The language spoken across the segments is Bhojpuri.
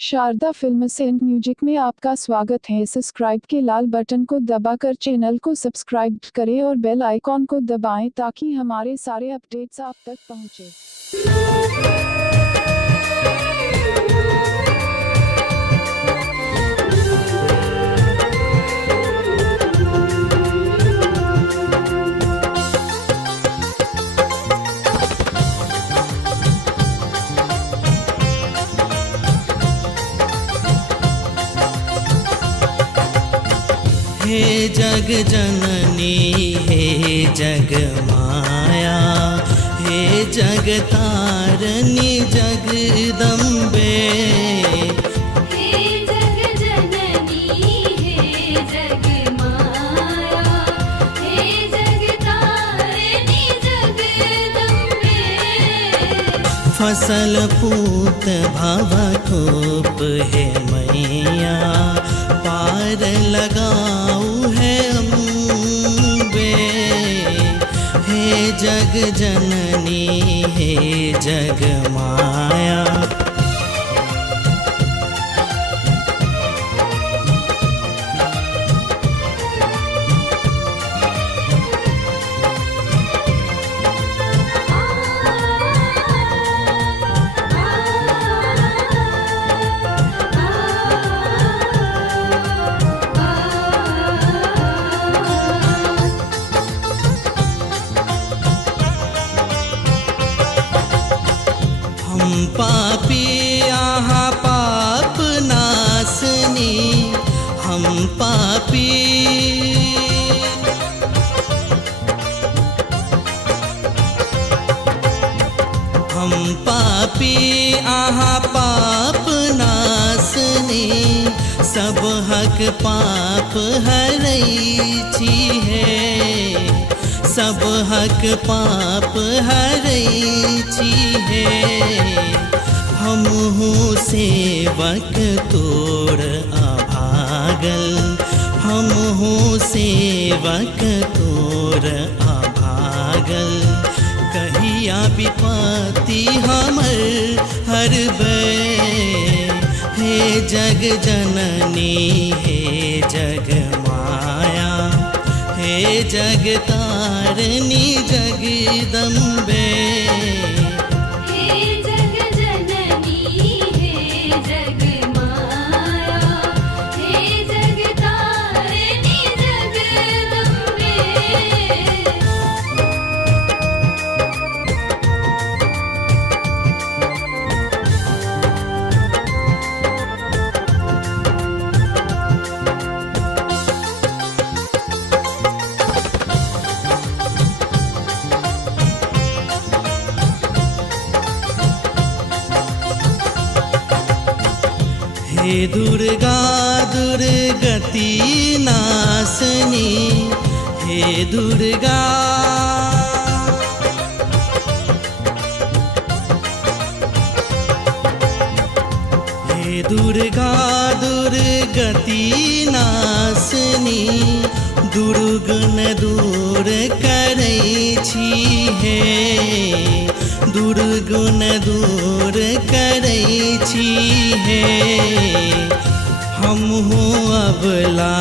शारदा फिल्म्स एंड म्यूजिक में आपका स्वागत है। सब्सक्राइब के लाल बटन को दबाकर चैनल को सब्सक्राइब करें और बेल आइकॉन को दबाएं ताकि हमारे सारे अपडेट्स आप तक पहुंचे। हे जग जननी हे जग माया, हे जग तारनी जगदम्बे। हे जग जननी हे जग माया, हे जग तारनी जगदम्बे। फसल पूत भवकूप है मैया, पार लगाऊ है अम्बे। हे जग जननी हे जग माया। हम पापी यहाँ पाप नासनी, हम पापी हम पापी आहा पाप नासनी। सब हक पाप हरैछि है, सब हक पाप हरैछि है। हमहु सेवक तोर अभागल, हमहु सेवक तोर अभागल। कहिया विपत्ति हमर हरबै, हे जग जननी हे जग माया, हे जग तारनी जगदम्बे। हे जग जननी हे जग माया, हे जग तारनी जगदम्बे। हे दुर्गा दुर्गति नासनी, हे दुर्गा हे दुर्गा दुर्गति नासनी। दुर्गुण दूर करैछि है, दुर्गुण दूर करैछि है। हमहु अबला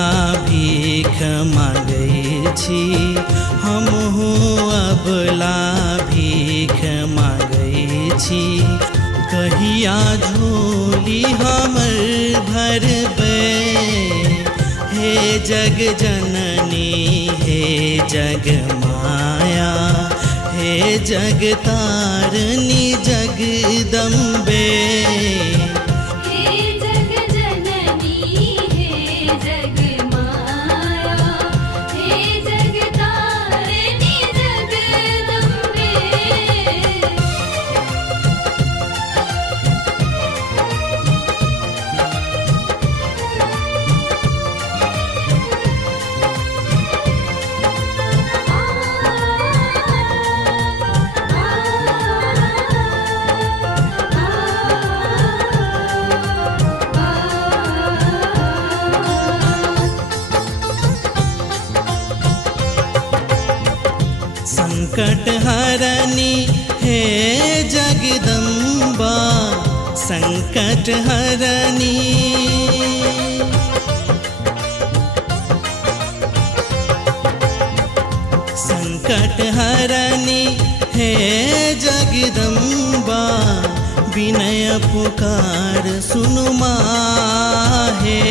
भीख मांगै छी, हमहु अबला भीख मांगै छी। कहिया झोली हमर भरबै, हे जग जननी हे जग माया, हे जग तारनी जगदम्बे। हे जग जननी हे जग माया, हे जग तारनी जगदम्बे। संकट हरनी हे जगदम्बा, संकट हरनी संकट हरनी हे जगदम्बा विनय पुकार सुनु माहे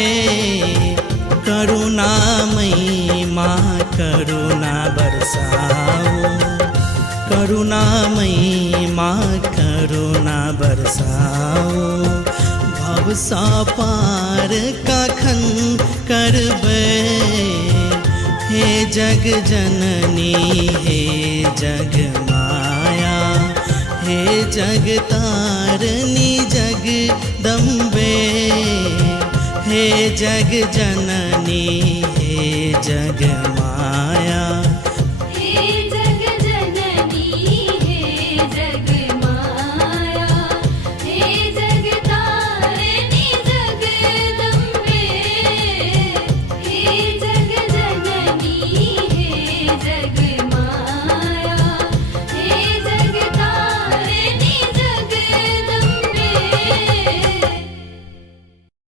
करुणामयी माँ करुणा बरसाओ करुणामयी माँ करुणा बरसाओ भव सा पार कखन करबै हे जग जननी हे जग माया हे जग तारनी जगदम्बे हे जग जननी हे जग माया